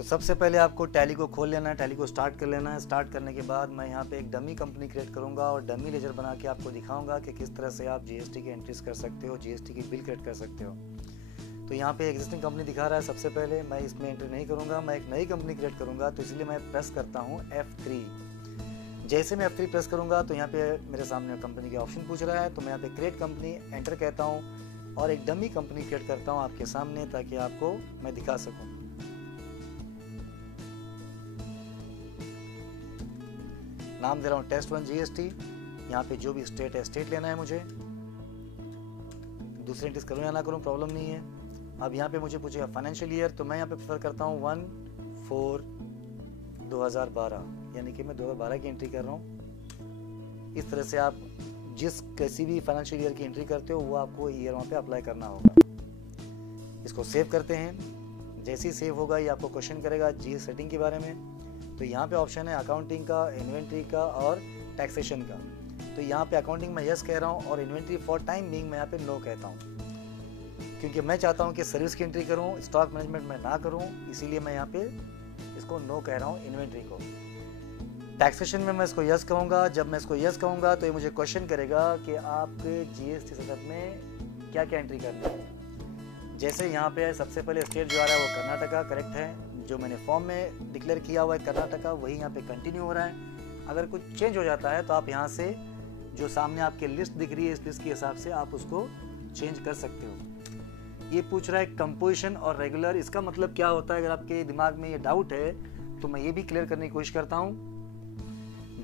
तो सबसे पहले आपको टैली को खोल लेना है, टैली को स्टार्ट कर लेना है। स्टार्ट करने के बाद मैं यहाँ पे एक डमी कंपनी क्रिएट करूँगा और डमी लेजर बना के आपको दिखाऊंगा कि किस तरह से आप जीएसटी की एंट्रीज कर सकते हो, जीएसटी की बिल क्रिएट कर सकते हो। तो यहाँ पे एग्जिस्टिंग कंपनी दिखा रहा है। सबसे पहले मैं इसमें एंट्री नहीं करूँगा, मैं एक नई कंपनी क्रिएट करूँगा। तो इसलिए मैं प्रेस करता हूँ F3। जैसे मैं F3 प्रेस करूँगा तो यहाँ पे मेरे सामने कंपनी के ऑप्शन पूछ रहा है। तो मैं यहाँ पे क्रिएट कंपनी एंटर कहता हूँ और एक डमी कंपनी क्रिएट करता हूँ आपके सामने, ताकि आपको मैं दिखा सकूँ। नाम दे रहा हूँ टेस्ट1 जीएसटी। यहाँ पे जो भी स्टेट है स्टेट लेना है मुझे, दूसरी एंट्रीज करूँ या ना करूँ प्रॉब्लम नहीं है। अब यहाँ पे मुझे पूछेगा फाइनेंशियल ईयर, तो मैं यहाँ पे प्रेफर करता हूँ 1/4/2012, यानी कि मैं 2012 की एंट्री कर रहा हूँ। इस तरह से आप जिस किसी भी फाइनेंशियल ईयर की एंट्री करते हो वो आपको ईयर वहाँ पे अप्लाई करना होगा। इसको सेव करते हैं। जैसे ही सेव होगा ये आपको क्वेश्चन करेगा जीएस सेटिंग के बारे में। तो यहाँ पे ऑप्शन है अकाउंटिंग का, इन्वेंट्री का और टैक्सेशन का। तो यहाँ पे अकाउंटिंग में यस कह रहा हूँ और इन्वेंट्री फॉर टाइम बीइंग मैं यहाँ पे नो कहता हूँ, क्योंकि मैं चाहता हूँ कि सर्विस की एंट्री करूँ, स्टॉक मैनेजमेंट में ना करूँ। इसीलिए मैं यहाँ पे इसको नो कह रहा हूँ इन्वेंट्री को। टैक्सेशन में मैं इसको यस कहूँगा। जब मैं इसको यस कहूँगा तो ये मुझे क्वेश्चन करेगा कि आपके जीएसटी सेटअप में क्या क्या एंट्री करनी है। जैसे यहाँ पे सबसे पहले स्टेट जो आ रहा है वो कर्नाटका करेक्ट है। जो मैंने फॉर्म में डिक्लेयर किया हुआ है कर्नाटका, वही यहाँ पे कंटिन्यू हो रहा है। अगर कुछ चेंज हो जाता है तो आप यहाँ से जो सामने आपके लिस्ट दिख रही है, इस लिस्ट के हिसाब से आप उसको चेंज कर सकते हो। ये पूछ रहा है कंपोजिशन और रेगुलर, इसका मतलब क्या होता है? अगर आपके दिमाग में ये डाउट है तो मैं ये भी क्लियर करने की कोशिश करता हूँ।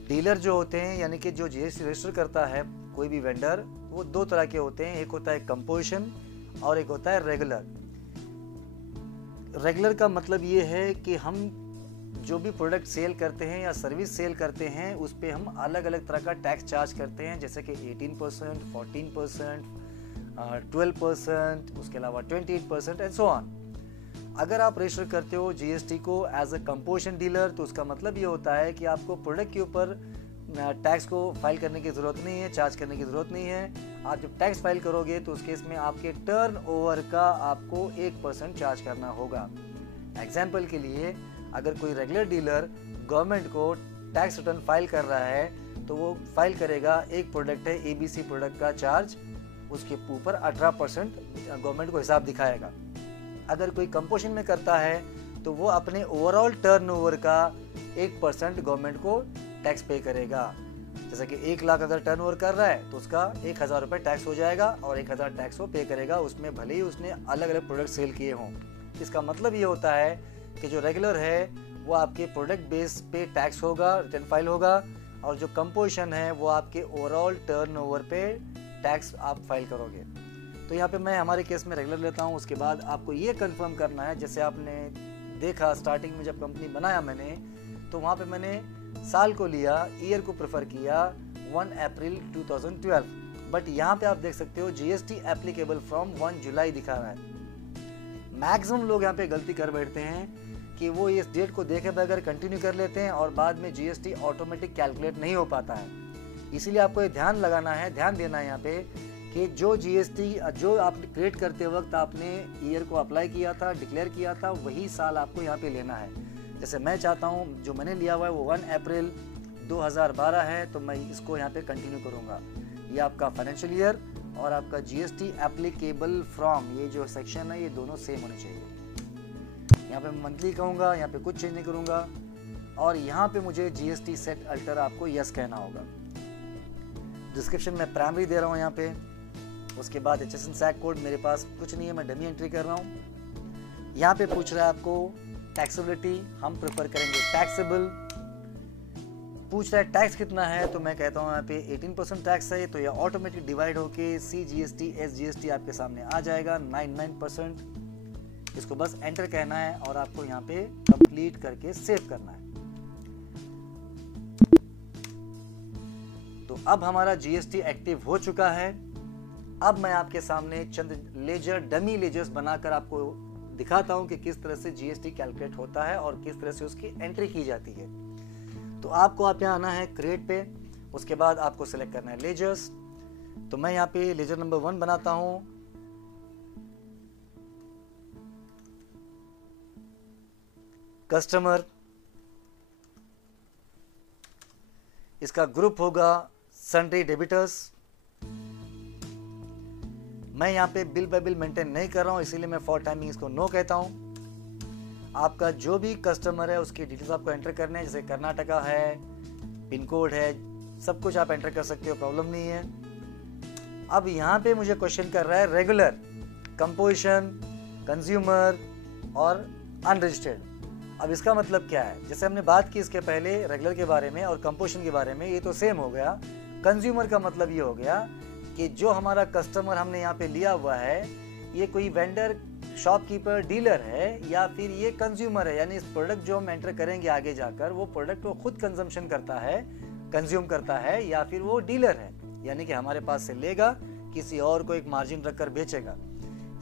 डीलर जो होते हैं, यानी कि जो जीएसटी रजिस्टर करता है कोई भी वेंडर, वो दो तरह के होते हैं। एक होता है कंपोजिशन और एक होता है रेगुलर। रेगुलर का मतलब ये है कि हम जो भी प्रोडक्ट सेल करते हैं या सर्विस सेल करते हैं उस पे हम अलग अलग तरह का टैक्स चार्ज करते हैं, जैसे कि 18%, 14%, 12%, उसके अलावा 28% एंड सो ऑन। अगर आप रजिस्टर करते हो जीएसटी को एज अ कंपोजिशन डीलर, तो उसका मतलब ये होता है कि आपको प्रोडक्ट के ऊपर टैक्स को फाइल करने की ज़रूरत नहीं है, चार्ज करने की ज़रूरत नहीं है। आप जब टैक्स फाइल करोगे तो उस केस में आपके टर्नओवर का आपको 1% चार्ज करना होगा। एग्जाम्पल के लिए, अगर कोई रेगुलर डीलर गवर्नमेंट को टैक्स रिटर्न फाइल कर रहा है तो वो फाइल करेगा, एक प्रोडक्ट है एबीसी प्रोडक्ट का चार्ज, उसके ऊपर 18% गवर्नमेंट को हिसाब दिखाएगा। अगर कोई कंपोजिशन में करता है तो वो अपने ओवरऑल टर्नओवर का 1% गवर्नमेंट को टैक्स पे करेगा। जैसे कि 1 लाख अगर टर्नओवर कर रहा है तो उसका 1000 रुपये टैक्स हो जाएगा और 1000 टैक्स वो पे करेगा, उसमें भले ही उसने अलग अलग प्रोडक्ट सेल किए हों। इसका मतलब ये होता है कि जो रेगुलर है वो आपके प्रोडक्ट बेस पे टैक्स होगा, रिटर्न फाइल होगा, और जो कंपोजिशन है वो आपके ओवरऑल टर्नओवर पे टैक्स आप फाइल करोगे। तो यहाँ पे मैं हमारे केस में रेगुलर लेता हूँ। उसके बाद आपको ये कंफर्म करना है, जैसे आपने देखा स्टार्टिंग में जब कंपनी बनाया मैंने, तो वहाँ पे मैंने साल को लिया, ईयर को प्रेफर किया 1 अप्रैल 2012। बट यहाँ पे आप देख सकते हो जीएसटी एप्लीकेबल फ्रॉम 1 जुलाई दिखा रहा है। मैक्सिमम लोग यहाँ पे गलती कर बैठते हैं कि वो इस डेट को देखे बगैर कंटिन्यू कर लेते हैं और बाद में जीएसटी ऑटोमेटिक कैलकुलेट नहीं हो पाता है। इसीलिए आपको ये ध्यान लगाना है, ध्यान देना है यहाँ पे कि जो जीएसटी जो आप क्रिएट करते वक्त आपने ईयर को अप्लाई किया था, डिक्लेयर किया था, वही साल आपको यहाँ पे लेना है। जैसे मैं चाहता हूँ जो मैंने लिया हुआ है वो 1 अप्रैल 2012 है, तो मैं इसको यहाँ पे कंटिन्यू करूँगा। ये आपका फाइनेंशियल ईयर और आपका जीएसटी एप्लीकेबल फ्रॉम, ये जो सेक्शन है ये दोनों सेम होने चाहिए। यहाँ पे मैं मंथली कहूँगा, यहाँ पे कुछ चेंज नहीं करूँगा, और यहाँ पे मुझे जीएसटी सेट अल्टर आपको यस कहना होगा। डिस्क्रिप्शन में प्राइमरी दे रहा हूँ यहाँ पे। उसके बाद HSN सैक कोड मेरे पास कुछ नहीं है, मैं डमी एंट्री कर रहा हूँ। यहाँ पे पूछ रहा है आपको टैक्सेबिलिटी, हम प्रेफर करेंगे टैक्सेबल। पूछ रहा है टैक्स कितना है, तो मैं कहता हूँ यहाँ पे 18% टैक्स है, तो ये ऑटोमेटिक डिवाइड होके CGST SGST आपके सामने आ जाएगा 99%। इसको बस एंटर कहना है और आपको यहाँ पे कंप्लीट करके सेव करना है। तो अब हमारा जीएसटी एक्टिव हो चुका है। अब मैं आपके सामने चंद लेजर, डमी लेजर्स बनाकर आपको दिखाता हूं कि किस तरह से जीएसटी कैलकुलेट होता है और किस तरह से उसकी एंट्री की जाती है। तो आपको आप यहाँ आना है क्रिएट पे, उसके बाद आपको सिलेक्ट करना है लेजर्स। तो मैं यहाँ पे लेजर नंबर 1 बनाता हूँ। कस्टमर, इसका ग्रुप होगा सन्ड्री डेबिटर्स। मैं यहाँ पे बिल बाय बिल मेंटेन नहीं कर रहा हूँ, इसीलिए मैं फॉर टाइमिंग इसको नो कहता हूँ। आपका जो भी कस्टमर है उसकी डिटेल्स आपको एंटर करने हैं, जैसे कर्नाटका है, पिन कोड है, सब कुछ आप एंटर कर सकते हो, प्रॉब्लम नहीं है। अब यहाँ पे मुझे क्वेश्चन कर रहा है रेगुलर, कंपोजिशन, कंज्यूमर और अनरजिस्टर्ड। अब इसका मतलब क्या है? जैसे हमने बात की इसके पहले रेगुलर के बारे में और कंपोजिशन के बारे में, ये तो सेम हो गया। कंज्यूमर का मतलब ये हो गया कि जो हमारा कस्टमर हमने यहाँ पे लिया हुआ है, ये कोई वेंडर, शॉपकीपर, डीलर है या फिर ये कंज्यूमर है, यानी इस प्रोडक्ट जो हम एंटर करेंगे आगे जाकर वो प्रोडक्ट को खुद कंजम्पशन करता है, कंज्यूम करता है, या फिर वो डीलर है यानी कि हमारे पास से लेगा, किसी और को एक मार्जिन रखकर बेचेगा,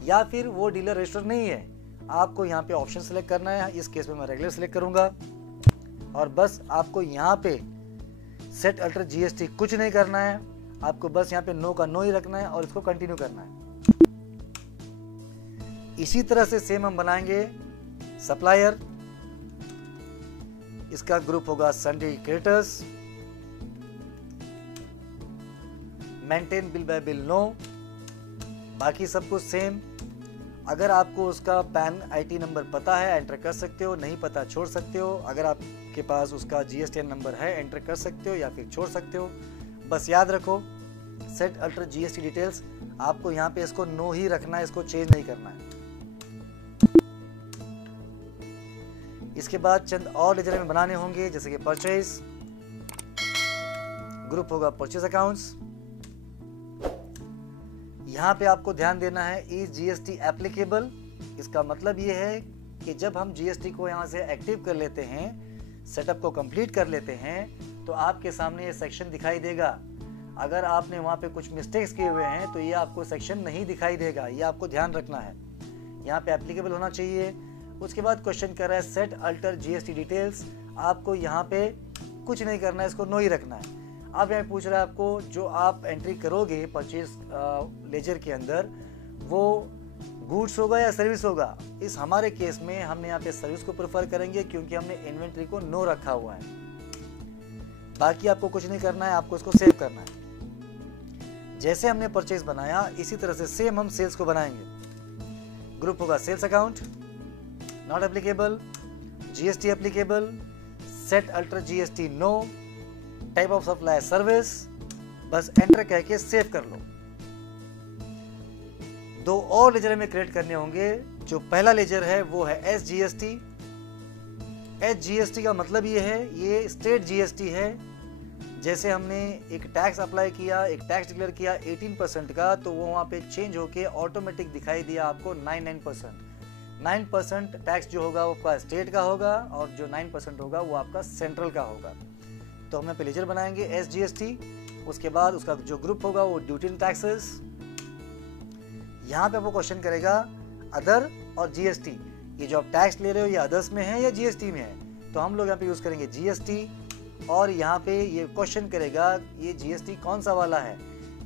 या फिर वो डीलर रजिस्टर नहीं है। आपको यहाँ पे ऑप्शन सेलेक्ट करना है। इस केस में मैं रेगुलर सेलेक्ट करूंगा और बस आपको यहाँ पे सेट अल्टर जीएसटी कुछ नहीं करना है, आपको बस यहाँ पे नो का नो ही रखना है और इसको कंटिन्यू करना है। इसी तरह से सेम हम बनाएंगे सप्लायर, इसका ग्रुप होगा sundry creditors, maintain bill by bill no, बाकी सब कुछ सेम। अगर आपको उसका पैन आईटी नंबर पता है एंटर कर सकते हो, नहीं पता छोड़ सकते हो। अगर आपके पास उसका जीएसटीएन नंबर है एंटर कर सकते हो या फिर छोड़ सकते हो। बस याद रखो सेट अल्टर जीएसटी डिटेल्स, आपको यहाँ पे इसको नो ही रखना है, इसको चेंज नहीं करना है। इसके बाद चंद और लेजर में बनाने होंगे, जैसे कि परचेज, ग्रुप होगा परचेज अकाउंट्स। यहाँ पे आपको ध्यान देना है इज जीएसटी एप्लीकेबल। इसका मतलब ये है कि जब हम जीएसटी को यहाँ से एक्टिव कर लेते हैं, सेटअप को कंप्लीट कर लेते हैं, तो आपके सामने ये सेक्शन दिखाई देगा। अगर आपने वहाँ पे कुछ मिस्टेक्स किए हुए हैं तो ये आपको सेक्शन नहीं दिखाई देगा, ये आपको ध्यान रखना है। यहाँ पे एप्लीकेबल होना चाहिए। उसके बाद क्वेश्चन कर रहा है सेट अल्टर जीएसटी डिटेल्स, आपको यहाँ पे कुछ नहीं करना है, इसको नो ही रखना है। अब यहाँ पूछ रहा है आपको जो आप एंट्री करोगे परचेज लेजर के अंदर, वो गुड्स होगा या सर्विस होगा। इस हमारे केस में हमने यहाँ पे सर्विस को प्रेफर करेंगे क्योंकि हमने इन्वेंट्री को नो रखा हुआ है। बाकी आपको कुछ नहीं करना है, आपको इसको सेव करना है। जैसे हमने परचेज बनाया इसी तरह से सेम हम सेल्स को बनाएंगे। ग्रुप होगा sales account, not applicable, GST applicable, set alter GST no, type of supply service, बस एंटर कह के सेव कर लो। दो और लेजर में क्रिएट करने होंगे। जो पहला लेजर है वो है एसजीएसटी। एसजीएसटी का मतलब ये है, ये स्टेट जीएसटी है। जैसे हमने एक टैक्स अप्लाई किया, एक टैक्स डिक्लेयर किया 18% का, तो वो वहाँ पे चेंज होके ऑटोमेटिक दिखाई दिया आपको 99%। 9% टैक्स जो होगा वो आपका स्टेट का होगा और जो 9% होगा वो आपका सेंट्रल का होगा। तो हम यहाँ पे लेजर बनाएंगे एसजीएसटी। उसके बाद उसका जो ग्रुप होगा वो ड्यूटी एंड टैक्सेस। यहाँ पे वो क्वेश्चन करेगा अदर और जीएसटी, ये जो आप टैक्स ले रहे हो ये अदर्स में है या जीएसटी में है। तो हम लोग यहाँ पे यूज करेंगे जीएसटी। और यहाँ पे ये क्वेश्चन करेगा ये जीएसटी कौन सा वाला है,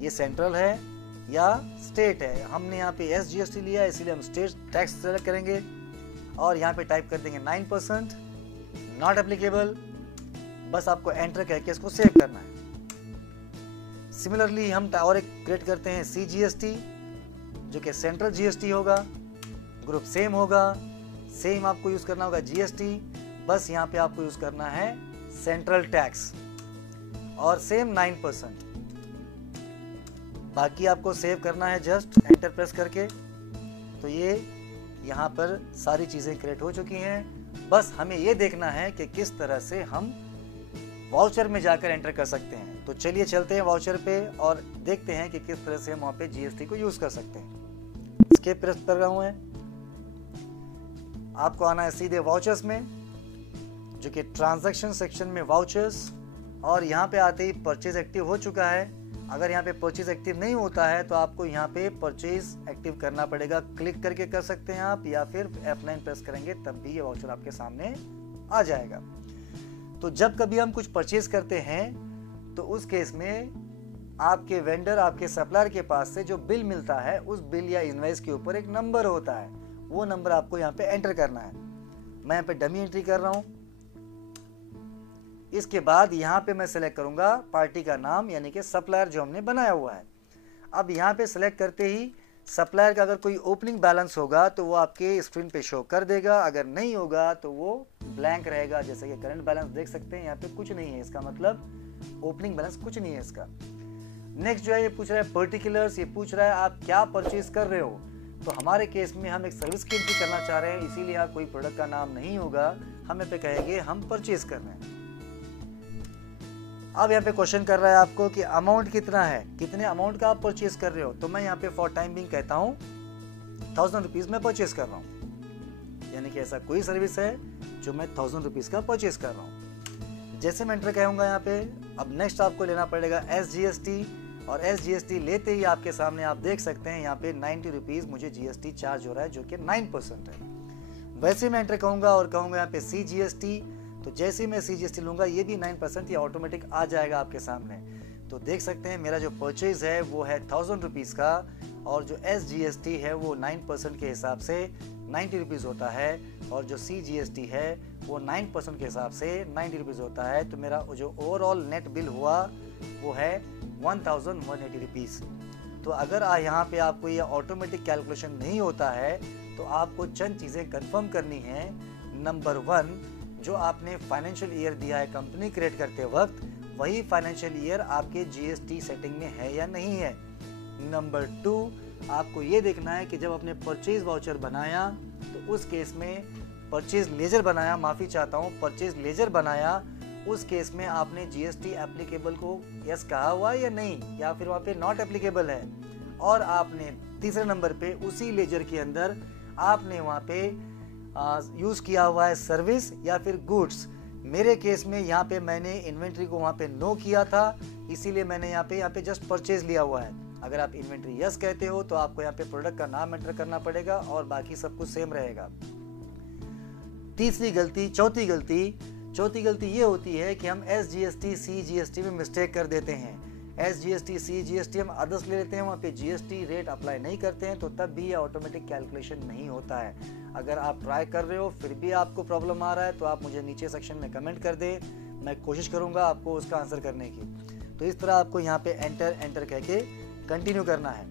ये सेंट्रल है या स्टेट है। हमने यहाँ पे एसजीएसटी लिया है इसलिए हम स्टेट टैक्स सेलेक्ट करेंगे और यहाँ पे टाइप कर देंगे 9%, नॉट एप्लीकेबल। बस आपको एंटर करके इसको सेव करना है। सिमिलरली हम और एक क्रिएट करते हैं सीजीएसटी, जो कि सेंट्रल जीएसटी होगा। ग्रुप सेम होगा, सेम आपको यूज करना होगा जीएसटी। बस यहाँ पे आपको यूज करना है सेंट्रल टैक्स और सेम 9%। बाकी आपको सेव करना है जस्ट एंटर प्रेस करके। तो ये यहाँ पर सारी चीजें क्रिएट हो चुकी हैं। बस हमें ये देखना है कि किस तरह से हम वाउचर में जाकर एंटर कर सकते हैं। तो चलिए चलते हैं वाउचर पे और देखते हैं कि किस तरह से हम वहाँ पे जीएसटी को यूज कर सकते हैं। इसके प्रेस कर रहा हूँ मैं। आपको आना है सीधे वाउचर्स में, जो कि ट्रांजैक्शन सेक्शन में वाउचर्स, और यहाँ पे आते ही परचेज एक्टिव हो चुका है। अगर यहाँ पे परचेज एक्टिव नहीं होता है तो आपको यहाँ पे परचेज एक्टिव करना पड़ेगा। क्लिक करके कर सकते हैं आप, या फिर F9 प्रेस करेंगे तब भी ये वाउचर आपके सामने आ जाएगा। तो जब कभी हम कुछ परचेज करते हैं तो उस केस में आपके वेंडर, आपके सप्लायर के पास से जो बिल मिलता है उस बिल या इनवॉइस के ऊपर एक नंबर होता है। वो नंबर आपको यहाँ पे एंटर करना है। मैं यहाँ पे डमी एंट्री कर रहा हूँ। इसके बाद यहाँ पे मैं सेलेक्ट करूँगा पार्टी का नाम यानी कि सप्लायर जो हमने बनाया हुआ है। अब यहाँ पे सेलेक्ट करते ही सप्लायर का अगर कोई ओपनिंग बैलेंस होगा तो वो आपके स्क्रीन पे शो कर देगा, अगर नहीं होगा तो वो ब्लैंक रहेगा। जैसे कि करंट बैलेंस देख सकते हैं यहाँ पे कुछ नहीं है, इसका मतलब ओपनिंग बैलेंस कुछ नहीं है इसका। नेक्स्ट जो है ये पूछ रहा है पर्टिकुलर्स, ये पूछ रहा है आप क्या परचेज कर रहे हो। तो हमारे केस में हम एक सर्विस की एंट्री करना चाह रहे हैं, इसीलिए यहाँ कोई प्रोडक्ट का नाम नहीं होगा, हम यहाँ पे कहेंगे हम परचेज कर रहे हैं। अब यहाँ पे क्वेश्चन कर रहा है आपको कि अमाउंट कितना है, कितने अमाउंट का आप परचेज कर रहे हो। तो मैं यहाँ पे फॉर टाइम बिंग कहता हूँ 1000 रुपीज़ में परचेज कर रहा हूँ, यानी कि ऐसा कोई सर्विस है जो मैं 1000 रुपीज़ का परचेज कर रहा हूँ। जैसे मैं एंटर कहूँगा यहाँ पे, अब नेक्स्ट आपको लेना पड़ेगा SGST, और SGST लेते ही आपके सामने आप देख सकते हैं यहाँ पे 90 रुपीज़ मुझे GST चार्ज हो रहा है जो कि 9% है। वैसे मैं एंटर कहूँगा और कहूँगा यहाँ पे CGST, तो जैसे ही मैं CGST लूँगा ये भी 9% या ऑटोमेटिक आ जाएगा आपके सामने। तो देख सकते हैं मेरा जो परचेज है वो है 1000 रुपीज़ का, और जो SGST है वो 9% के हिसाब से 90 रुपीज़ होता है, और जो CGST है वो 9% के हिसाब से 90 रुपीज़ होता है। तो मेरा जो ओवरऑल नेट बिल हुआ वो है 1180 रुपीज़। तो अगर यहाँ पे आपको ये ऑटोमेटिक कैलकुलेशन नहीं होता है तो आपको चंद चीज़ें कंफर्म करनी है। नंबर 1, जो आपने फाइनेंशियल ईयर दिया है कंपनी क्रिएट करते वक्त, वही फाइनेंशियल ईयर आपके GST सेटिंग में है या नहीं है। नंबर 2, आपको ये देखना है कि जब आपने परचेज वाउचर बनाया तो उस केस में परचेज लेजर बनाया, माफ़ी चाहता हूँ, परचेज लेजर बनाया, उस केस में आपने GST एप्लीकेबल को यस कहा हुआ या नहीं, या फिर वहाँ पे नॉट एप्लीकेबल है। और आपने तीसरे नंबर पे उसी लेजर के अंदर आपने वहाँ पे यूज़ किया हुआ है सर्विस या फिर गुड्स। मेरे केस में यहाँ पे मैंने इन्वेंट्री को वहाँ पे नो किया था, इसीलिए मैंने यहाँ पे जस्ट परचेज लिया हुआ है। अगर आप इन्वेंट्री यस कहते हो तो आपको यहाँ पे प्रोडक्ट का नाम एंटर करना पड़ेगा और बाकी सब कुछ सेम रहेगा। चौथी गलती ये होती है कि हम SGST CGST में मिस्टेक कर देते हैं। SGST CGST हम अदर्स ले लेते हैं, वहाँ पे GST रेट अप्लाई नहीं करते हैं, तो तब भी ये ऑटोमेटिक कैलकुलेशन नहीं होता है। अगर आप ट्राई कर रहे हो फिर भी आपको प्रॉब्लम आ रहा है तो आप मुझे नीचे सेक्शन में कमेंट कर दें, मैं कोशिश करूँगा आपको उसका आंसर करने की। तो इस तरह आपको यहाँ पे एंटर कह के कंटिन्यू करना है।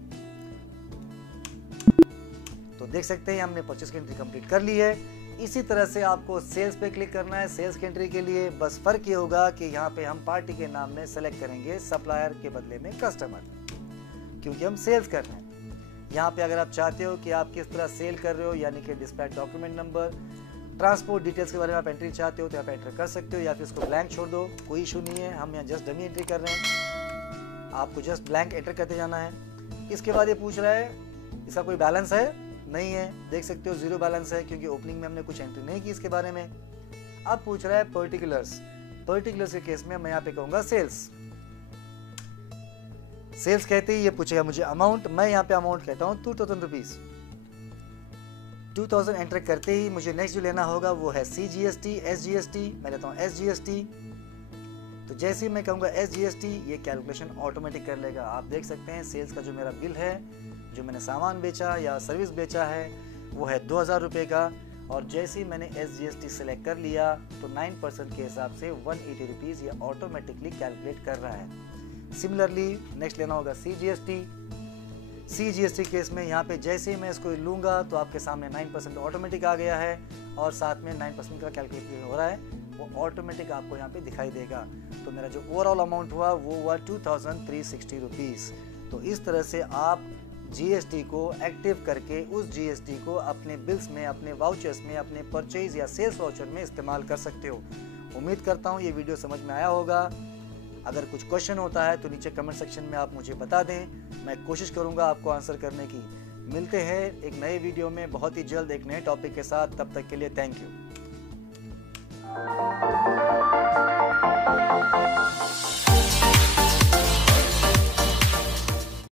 तो देख सकते हैं हमने परचेज की एंट्री कंप्लीट कर ली है। इसी तरह से आपको सेल्स पे क्लिक करना है। सेल्स की एंट्री के लिए बस फर्क ये होगा कि यहाँ पे हम पार्टी के नाम में सेलेक्ट करेंगे सप्लायर के बदले में कस्टमर, क्योंकि हम सेल्स कर रहे हैं। यहाँ पे अगर आप चाहते हो कि आप किस तरह सेल कर रहे हो, यानी कि dispatch document number, transport details के बारे में आप एंट्री चाहते हो तो यहाँ पे एंटर कर सकते हो, या फिर इसको ब्लैंक छोड़ दो, कोई इशू नहीं है। हम यहाँ जस्ट डमी एंट्री कर रहे हैं, आपको जस्ट ब्लैंक एंटर करते जाना है। इसके बाद ये पूछ रहा है इसका कोई बैलेंस है, नहीं है, देख सकते हो 0 बैलेंस है, क्योंकि ओपनिंग में हमने कुछ एंट्री नहीं की इसके बारे में। अब पूछ रहा है पर्टिकुलर्स के केस में मैं यहाँ पे कहूँगा सेल्स कहते ही ये पूछेगा मुझे अमाउंट, मैं यहाँ पे अमाउंट कहता हूँ 2000 रुपीज़। 2000 एंटर करते ही मुझे नेक्स्ट जो लेना होगा वो है CGST SGST, मैं लेता हूँ SGST। तो जैसे ही मैं कहूँगा SGST ये कैलकुलेशन ऑटोमेटिक कर लेगा। आप देख सकते हैं सेल्स का जो मेरा बिल है, जो मैंने सामान बेचा या सर्विस बेचा है, वो है 2000 रुपये का, और जैसे ही मैंने SGST सेलेक्ट कर लिया तो 9% के हिसाब से 180 रुपीज़ ये ऑटोमेटिकली कैलकुलेट कर रहा है। सिमिलरली नेक्स्ट लेना होगा CGST केस में यहाँ पे जैसे ही मैं इसको लूँगा तो आपके सामने 9% ऑटोमेटिक आ गया है, और साथ में 9% का कैलकुलेट हो रहा है, वो ऑटोमेटिक आपको यहाँ पे दिखाई देगा। तो मेरा जो ओवरऑल अमाउंट हुआ वो हुआ 2360 रुपीज़। तो इस तरह से आप GST को एक्टिव करके उस GST को अपने बिल्स में, अपने वाउचर्स में, अपने परचेज या सेल्स वाउचर में इस्तेमाल कर सकते हो। उम्मीद करता हूँ ये वीडियो समझ में आया होगा। अगर कुछ क्वेश्चन होता है तो नीचे कमेंट सेक्शन में आप मुझे बता दें, मैं कोशिश करूँगा आपको आंसर करने की। मिलते हैं एक नए वीडियो में बहुत ही जल्द एक नए टॉपिक के साथ, तब तक के लिए थैंक यू।